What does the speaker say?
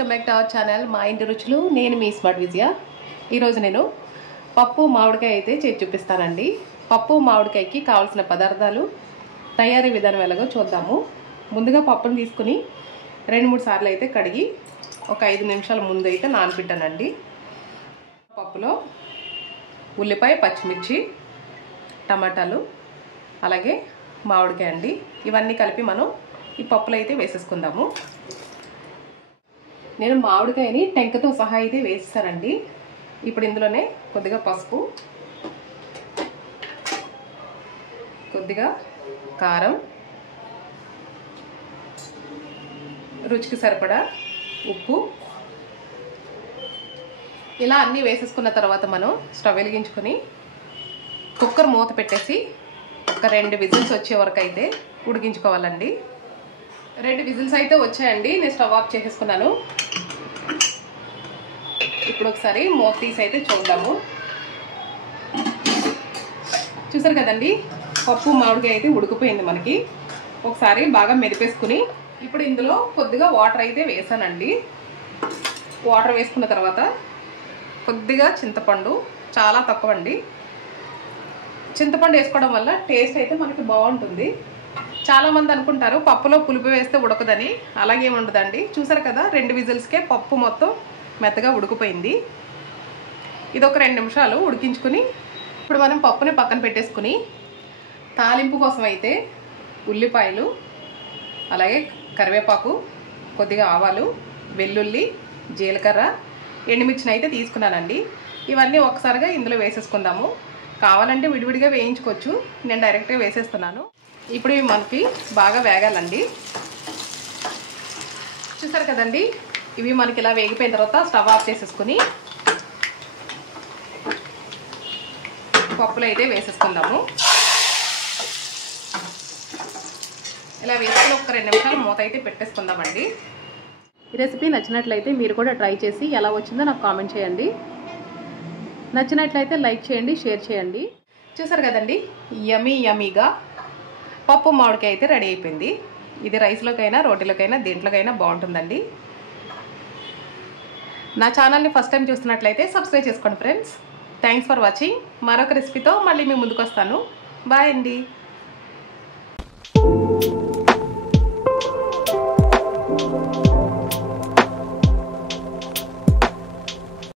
Welcome back to our channel మా ఇంటి రుచులు. నేను మీ స్మార్ట్ విజయ. ఈరోజు నేను పప్పు మామిడికాయ అయితే చేసి చూపిస్తానండి. పప్పు మామిడికాయకి కావాల్సిన పదార్థాలు, తయారీ విధానం ఎలాగో చూద్దాము. ముందుగా పప్పును తీసుకుని 2-3 సార్లు అయితే కడిగి ఒక 5 నిమిషాల ముందు అయితే నానబెట్టానండి. పప్పులో ఉల్లిపాయ, పచ్చిమిర్చి, టమాటాలు, అలాగే మామిడికాయ అండి. ఇవన్నీ కలిపి మనం ఈ పప్పులో అయితే వేసేసుకుందాము. నేను మామిడికాయని టెంకతో సహా అయితే వేస్తానండి. ఇప్పుడు ఇందులోనే కొద్దిగా పసుపు, కొద్దిగా కారం, రుచికి సరిపడా ఉప్పు, ఇలా అన్నీ వేసేసుకున్న తర్వాత మనం స్టవ్ వెలిగించుకొని కుక్కర్ మూత పెట్టేసి ఒక 2 విజిల్స్ వచ్చే వరకు అయితే ఉడికించుకోవాలండి. 2 విజిల్స్ అయితే వచ్చాయండి. నేను స్టవ్ ఆఫ్ చేసేసుకున్నాను. ఇప్పుడు ఒకసారి మూత తీసి అయితే చూద్దాము. చూసారు కదండి, పప్పు మామిడికాయ అయితే ఉడికిపోయింది మనకి. ఒకసారి బాగా మెరిపేసుకుని ఇప్పుడు ఇందులో కొద్దిగా వాటర్ అయితే వేసానండి. వాటర్ వేసుకున్న తర్వాత కొద్దిగా చింతపండు, చాలా తక్కువ అండి. చింతపండు వేసుకోవడం వల్ల టేస్ట్ అయితే మనకి బాగుంటుంది. చాలామంది అనుకుంటారు పప్పులో పులుపు వేస్తే ఉడకదని. అలాగే ఉండదండి. చూసారు కదా, 2 విజిల్స్కే పప్పు మొత్తం మెత్తగా ఉడికిపోయింది. ఇది ఒక 2 నిమిషాలు ఉడికించుకుని ఇప్పుడు మనం పప్పుని పక్కన పెట్టేసుకుని తాలింపు కోసం అయితే ఉల్లిపాయలు, అలాగే కరివేపాకు, కొద్దిగా ఆవాలు, వెల్లుల్లి, జీలకర్ర, ఎండుమిర్చిని అయితే తీసుకున్నానండి. ఇవన్నీ ఒకసారిగా ఇందులో వేసేసుకుందాము. కావాలంటే విడివిడిగా వేయించుకోవచ్చు. నేను డైరెక్ట్గా వేసేస్తున్నాను. ఇప్పుడు ఇవి మనకి బాగా వేగాలండి. చూసారు కదండి, ఇవి మనకి ఇలా వేగిపోయిన తర్వాత స్టవ్ ఆఫ్ చేసేసుకుని పప్పులో అయితే వేసేసుకుందాము. ఇలా వేసుకుని ఒక 2 నిమిషాలు మూత అయితే పెట్టేసుకుందామండి. ఈ రెసిపీ నచ్చినట్లయితే మీరు కూడా ట్రై చేసి ఎలా వచ్చిందో నాకు కామెంట్ చేయండి. నచ్చినట్లయితే లైక్ చేయండి, షేర్ చేయండి. చూసారు కదండి, యమ్మీగా పప్పు మామిడికాయ అయితే రెడీ అయిపోయింది. ఇది రైస్లోకైనా, రోటీలోకైనా, దేంట్లోకైనా బాగుంటుందండి. నా ఛానల్ని ఫస్ట్ టైం చూస్తున్నట్లయితే సబ్స్క్రైబ్ చేసుకోండి ఫ్రెండ్స్. Thanks for watching. మరొక రెసిపీతో మళ్ళీ మీ ముందుకు వస్తాను. బాయ్ అండి.